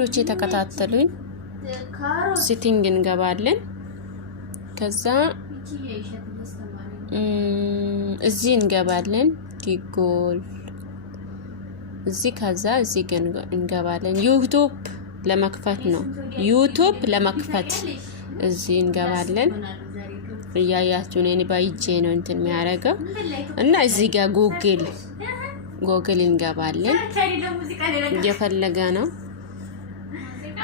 ውዶቼ ተከታተሉኝ። ሴቲንግ እንገባለን። ከዛ እዚህ እንገባለን። ዲጎል እዚህ ከዛ እዚህ እንገባለን። ዩቲዩብ ለመክፈት ነው። ዩቲዩብ ለመክፈት እዚህ እንገባለን። እያያችሁ ነው። እኔ ባይጄ ነው እንትን የሚያደርገው እና እዚህ ጋር ጎግል እንገባለን። እየፈለገ ነው።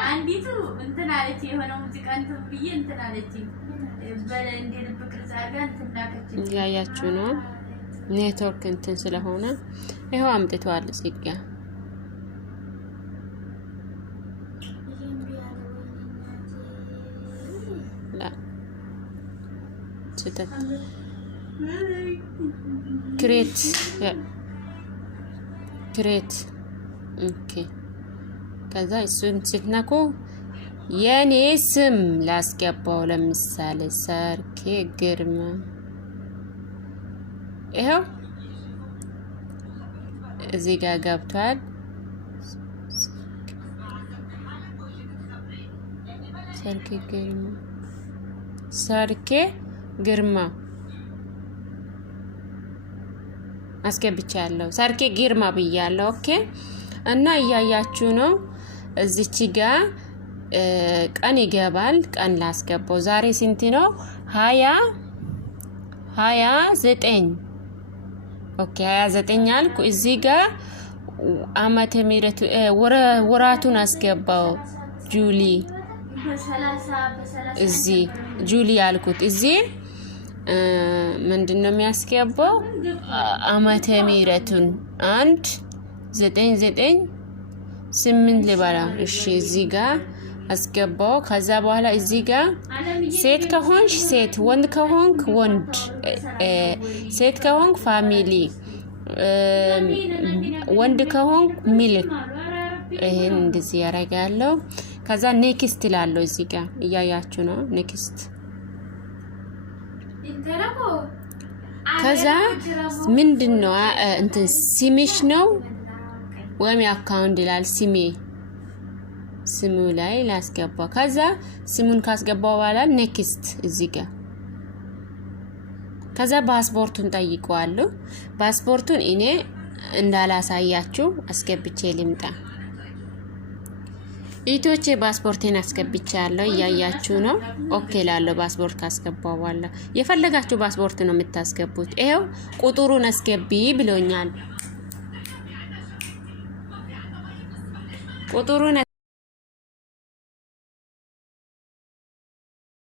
አንዲቱ እንትን አለች የሆነ ሙዚቃ እንትን ብዬ እንትን አለች በእንደ ልብ ቅርጽ አድርጋ እንትን ላከች። እያያችሁ ነው። ኔትወርክ እንትን ስለሆነ ይሄው አምጥቷል እዚህ ጋር ክሬት ኦኬ። ከዛ እሱን ስትነኩ የኔ ስም ላስገባው። ለምሳሌ ሰርኬ ግርማ ይሄው እዚህ ጋር ገብቷል። ሰርኬ ግርማ አስገብቻለሁ። ሰርኬ ግርማ ብያለሁ። ኦኬ እና እያያችሁ ነው። እዚች ጋር ቀን ይገባል። ቀን ላስገባው። ዛሬ ስንት ነው? 29 ኦኬ 29 አልኩ። እዚህ ጋር ዓመተ ምህረቱ ወራቱን አስገባው። ጁሊ እዚህ ጁሊ አልኩት። እዚህ ምንድነው የሚያስገባው? ዓመተ ምህረቱን 1998 ልበላ። እሺ እዚህ ጋር አስገባው። ከዛ በኋላ እዚህ ጋር ሴት ከሆንሽ ሴት፣ ወንድ ከሆንክ ወንድ፣ ሴት ከሆንክ ፋሚሊ፣ ወንድ ከሆንክ ሚልክ። ይሄን እንደዚህ ያረጋለሁ። ከዛ ኔክስት ይላል። እዚህ ጋር እያያችሁ ነው። ኔክስት ከዛ ምንድነው እንትን ሲምሽ ነው ወይም አካውንት ይላል። ስሙ ላይ ላስገባ። ከዛ ስሙን ካስገባው በኋላ ኔክስት እዚህ ጋር ከዛ ፓስፖርቱን ጠይቀዋለሁ። ፓስፖርቱን እኔ እንዳላሳያችሁ አስገብቼ ልምጣ። ኢትዮቼ ፓስፖርቴን አስገብቻለሁ። እያያችሁ ነው። ኦኬ ላለው ፓስፖርት ካስገባው በኋላ የፈለጋችሁ ፓስፖርት ነው የምታስገቡት። ይሄው ቁጥሩን አስገቢ ብሎኛል። ቁጥሩን